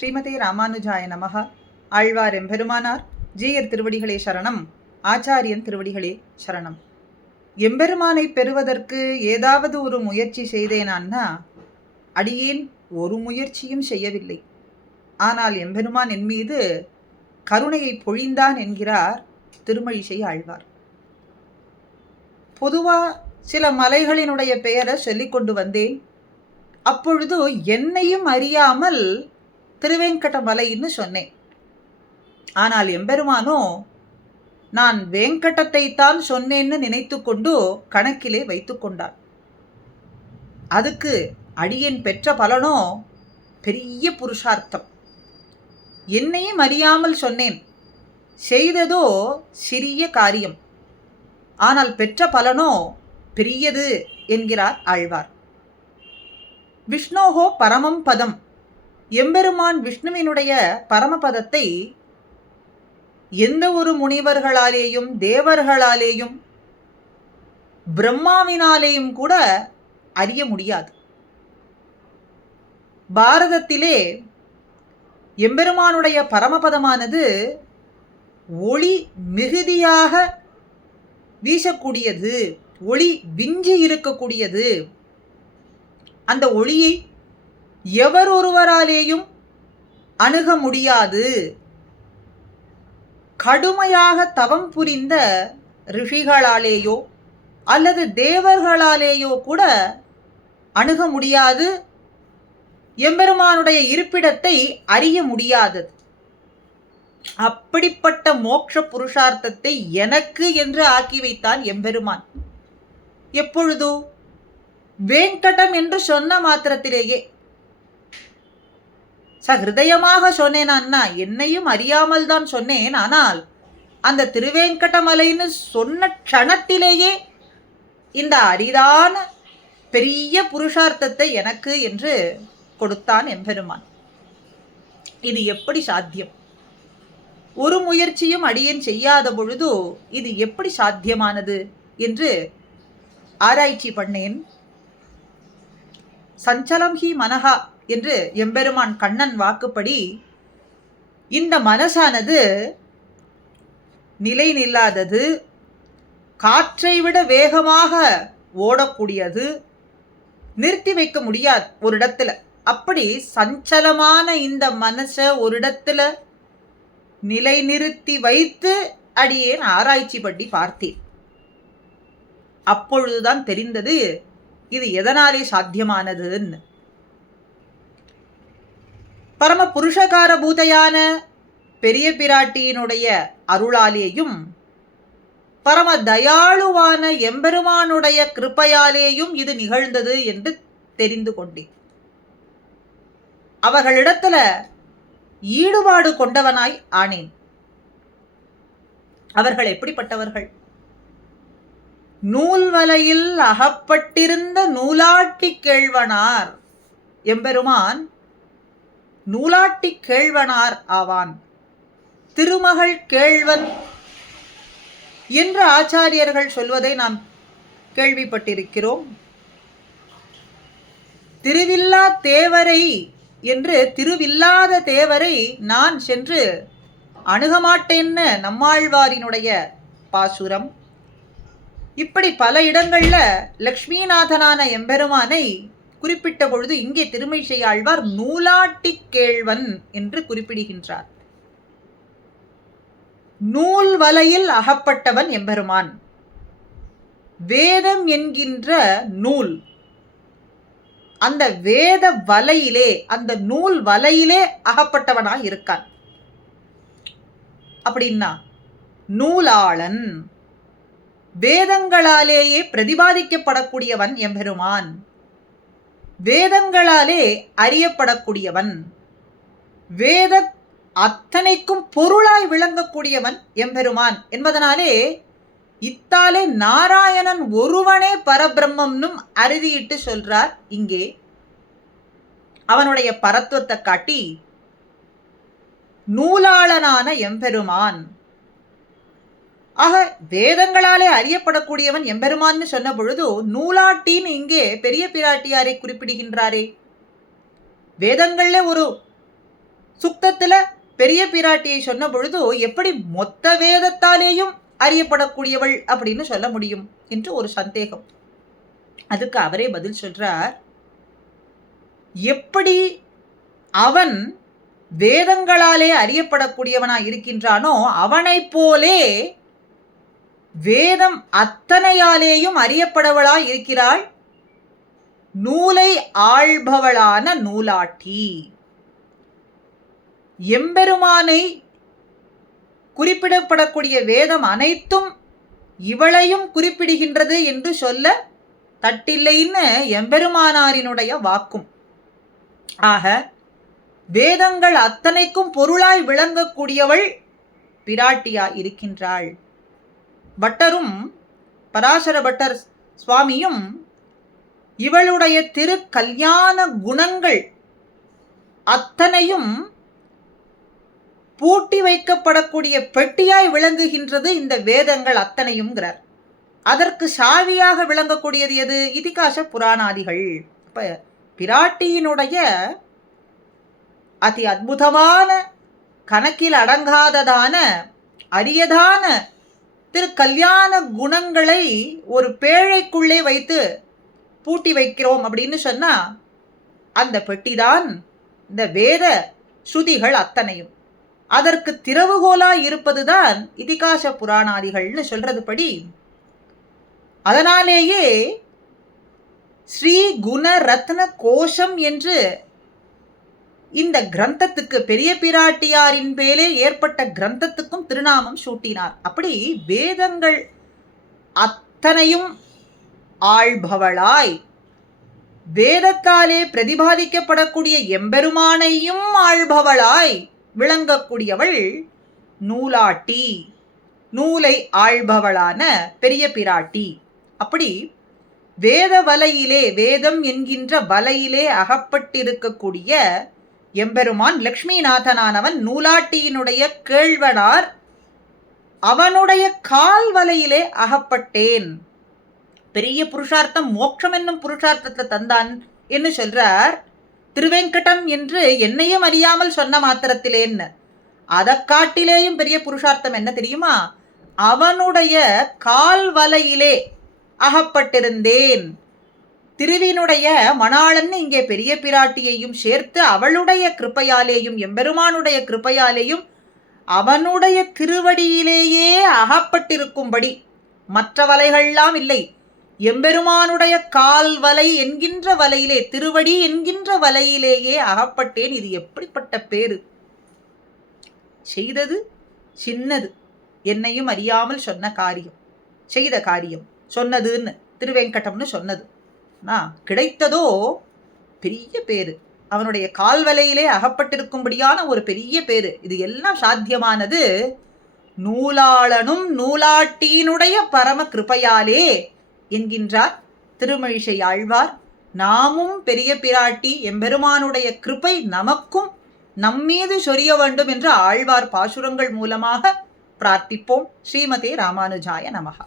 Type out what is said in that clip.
ஸ்ரீமதே ராமானுஜாய நமக. ஆழ்வார் எம்பெருமானார் ஜீயர் திருவடிகளே சரணம். ஆச்சாரியன் திருவடிகளே சரணம். எம்பெருமானை பெறுவதற்கு ஏதாவது ஒரு முயற்சி செய்தேனான்னா அடியேன் ஒரு முயற்சியும் செய்யவில்லை. ஆனால் எம்பெருமான் என் மீது கருணையை பொழிந்தான் என்கிறார் திருமழிசை ஆழ்வார். பொதுவாக சில மலைகளினுடைய பெயரை சொல்லிக் கொண்டு வந்தேன். அப்பொழுது என்னையும் அறியாமல் திருவேங்கட மலைன்னு சொன்னேன். ஆனால் எம்பெருமானோ நான் வேங்கடத்தை தான் சொன்னேன்னு நினைத்து கொண்டு கணக்கிலே வைத்து கொண்டார். அதுக்கு அடியேன் பெற்ற பலனோ பெரிய புருஷார்த்தம். என்னையும் அறியாமல் சொன்னேன், செய்ததோ சிறிய காரியம், ஆனால் பெற்ற பலனோ பெரியது என்கிறார் ஆழ்வார். விஷ்ணோகோ பரமம் பதம். எம்பெருமான் விஷ்ணுவினுடைய பரமபதத்தை எந்த ஒரு முனிவர்களாலேயும் தேவர்களாலேயும் பிரம்மாவினாலேயும் கூட அறிய முடியாது. பாரதத்திலே எம்பெருமானுடைய பரமபதமானது ஒளி மிகுதியாக வீசக்கூடியது, ஒளி விஞ்சி இருக்கக்கூடியது. அந்த ஒளியை எவர் ஒருவராலேயும் அணுக முடியாது. கடுமையாக தவம் புரிந்த ரிஷிகளாலேயோ அல்லது தேவர்களாலேயோ கூட அணுக முடியாது. எம்பெருமானுடைய இருப்பிடத்தை அறிய முடியாதது. அப்படிப்பட்ட மோட்ச புருஷார்த்தத்தை எனக்கு என்று ஆக்கி வைத்தான் எம்பெருமான். எப்பொழுதோ வேங்கடம் என்று சொன்ன மாத்திரத்திலேயே ஹிருதயமாக சொன்னேனா, என்னையும் அறியாமல் தான் சொன்னேன். ஆனால் அந்த திருவேங்கடமலைன்னு சொன்ன க்ஷணத்திலேயே இந்த அரிதான பெரிய புருஷார்த்தத்தை எனக்கு என்று கொடுத்தான் எம்பெருமான். இது எப்படி சாத்தியம்? ஒரு முயற்சியும் அடியேன் செய்யாத பொழுது இது எப்படி சாத்தியமானது என்று ஆராய்ச்சி பண்ணேன். சஞ்சலம் ஹி மனஹா என்று எம்பெருமான் கண்ணன் வாக்குப்படி இந்த மனசானது நிலை நில்லாதது, காற்றை விட வேகமாக ஓடக்கூடியது, நிறுத்தி வைக்க முடியாது ஒரு இடத்துல. அப்படி சஞ்சலமான இந்த மனசை ஒரு இடத்துல நிலை நிறுத்தி வைத்து அடியேன் ஆராய்ச்சி பண்ணி பார்த்தேன். அப்பொழுதுதான் தெரிந்தது இது எதனாலே சாத்தியமானதுன்னு. பரம புருஷகார பூதையான பெரிய பிராட்டியினுடைய அருளாலேயும் பரம தயாளுவான எம்பெருமானுடைய கிருப்பையாலேயும் இது நிகழ்ந்தது என்று தெரிந்து கொண்டேன். அவர்களிடத்துல ஈடுபாடு கொண்டவனாய் ஆனேன். அவர்கள் எப்படிப்பட்டவர்கள்? நூல் வலையில் அகப்பட்டிருந்த நூலாட்டி கேழ்வனார். எம்பெருமான் நூலாட்டி கேழ்வனார் ஆவான். திருமகள் கேழ்வன் என்று ஆச்சாரியர்கள் சொல்வதை நாம் கேள்விப்பட்டிருக்கிறோம். திருவில்லா தேவரை என்று திருவில்லாத தேவரை நான் சென்று அணுகமாட்டேன்னு நம்மாழ்வாரினுடைய பாசுரம். இப்படி பல இடங்கள்ல லக்ஷ்மிநாதனான எம்பெருமானை குறிப்பிட்ட பொழுது இங்கே திருமழிசை ஆழ்வார் நூலாட்டி கேழ்வன் என்று குறிப்பிடுகின்றார். நூல் வலையில் அகப்பட்டவன் எம்பெருமான். வேதம் என்கின்ற நூல், அந்த வேத வலையிலே, அந்த நூல் வலையிலே அகப்பட்டவனாய் இருக்கான். அப்படின்னா நூலாளன், வேதங்களாலேயே பிரதிபாதிக்கப்படக்கூடியவன் எம்பெருமான், வேதங்களாலே அறியப்படக்கூடியவன், வேத அத்தனைக்கும் பொருளாய் விளங்கக்கூடியவன் எம்பெருமான் என்பதனாலே இத்தாலே நாராயணன் ஒருவனே பரபிரம்மம்னும் அறுதியிட்டு சொல்றார். இங்கே அவனுடைய பரத்துவத்தை காட்டி நூலாளனான எம்பெருமான், ஆக வேதங்களாலே அறியப்படக்கூடியவன் எம்பெருமான்னு சொன்ன பொழுது நூலாட்டின்னு இங்கே பெரிய பிராட்டியாரை குறிப்பிடுகின்றாரே. வேதங்கள்ல ஒரு சுக்தத்துல பெரிய பிராட்டியை சொன்ன பொழுது எப்படி மொத்த வேதத்தாலேயும் அறியப்படக்கூடியவள் அப்படின்னு சொல்ல முடியும் என்று ஒரு சந்தேகம். அதுக்கு அவரே பதில் சொல்றார், எப்படி அவன் வேதங்களாலே அறியப்படக்கூடியவனாய் இருக்கின்றானோ அவனைப் போலே வேதம் அத்தனையாலேயும் அறியப்படவளாய் இருக்கிறாள் நூலை ஆள்பவளான நூலாட்டி. எம்பெருமானை குறிப்பிடப்படக்கூடிய வேதம் அனைத்தும் இவளையும் குறிப்பிடுகின்றது என்று சொல்ல தட்டில்லைன்னு எம்பெருமானாரினுடைய வாக்கும். ஆக வேதங்கள் அத்தனைக்கும் பொருளாய் விளங்கக்கூடியவள் பிராட்டியாய் இருக்கின்றாள். பட்டரும் பராசர பட்டர் சுவாமியும் இவளுடைய திரு கல்யாண குணங்கள் அத்தனையும் பூட்டி வைக்கப்படக்கூடிய பெட்டியாய் விளங்குகின்றது இந்த வேதங்கள் அத்தனையும்ங்கிறார். அதற்கு சாவியாக விளங்கக்கூடியது எது? இதிகாச புராணாதிகள். இப்ப பிராட்டியினுடைய அதி அற்புதமான கணக்கில் அடங்காததான அரியதான திரு கல்யாண குணங்களை ஒரு பேழைக்குள்ளே வைத்து பூட்டி வைக்கிறோம் அப்படின்னு சொன்னா அந்த பெட்டிதான் இந்த வேத ஸ்ருதிகள் அத்தனையும். அதற்கு திறவுகோலாய் இருப்பதுதான் இதிகாச புராணாதிகள்னு சொல்றது படி. அதனாலேயே ஸ்ரீ குண ரத்ன கோஷம் என்று இந்த கிரந்தத்துக்கு, பெரிய பிராட்டியாரின் பேலே ஏற்பட்ட கிரந்தத்துக்கும் திருநாமம் சூட்டினார். அப்படி வேதங்கள் அத்தனையும் ஆள்பவளாய், வேதத்தாலே பிரதிபாதிக்கப்படக்கூடிய எம்பெருமானையும் ஆள்பவளாய் விளங்கக்கூடியவள் நூலாட்டி, நூலை ஆள்பவளான பெரிய பிராட்டி. அப்படி வேத வலையிலே, வேதம் என்கின்ற வலையிலே அகப்பட்டிருக்கக்கூடிய எம்பெருமான் லக்ஷ்மிநாதனானவன் நூலாட்டியினுடைய கேழ்வனார். அவனுடைய கால் வலையிலே அகப்பட்டேன். பெரிய புருஷார்த்தம் மோட்சம் என்னும் புருஷார்த்தத்தை தந்தான் என்று சொல்றார் திருவேங்கடம் என்று என்னையும் அறியாமல் சொன்ன மாத்திரத்திலேன்னு. அதை காட்டிலேயும் பெரிய புருஷார்த்தம் என்ன தெரியுமா? அவனுடைய கால் வலையிலே அகப்பட்டிருந்தேன். திருவினுடைய மணாளன் இங்கே பெரிய பிராட்டியையும் சேர்த்து அவளுடைய கிருப்பையாலேயும் எம்பெருமானுடைய கிருப்பையாலேயும் அவனுடைய திருவடியிலேயே அகப்பட்டிருக்கும்படி, மற்ற வலைகள்லாம் இல்லை, எம்பெருமானுடைய கால் வலை என்கின்ற வலையிலே, திருவடி என்கின்ற வலையிலேயே அகப்பட்டேன். இது எப்படிப்பட்ட பேரு! செய்தது சின்னது, என்னையும் அறியாமல் சொன்ன காரியம், செய்த காரியம் சொன்னதுன்னு திருவேங்கடம்னு சொன்னது. கிடைத்ததோ பெரிய பேரு, அவனுடைய கால்வலையிலே அகப்பட்டிருக்கும்படியான ஒரு பெரிய பேரு. இது எல்லாம் சாத்தியமானது நூலாளனும் நூலாட்டியினுடைய பரம கிருபையாலே என்கின்றார் திருமழிசை ஆழ்வார். நாமும் பெரிய பிராட்டி எம்பெருமானுடைய கிருபை நமக்கும் நம்மீது சொரிய வேண்டும் என்று ஆழ்வார் பாசுரங்கள் மூலமாக பிரார்த்திப்போம். ஸ்ரீமதே ராமானுஜாய நமஹ.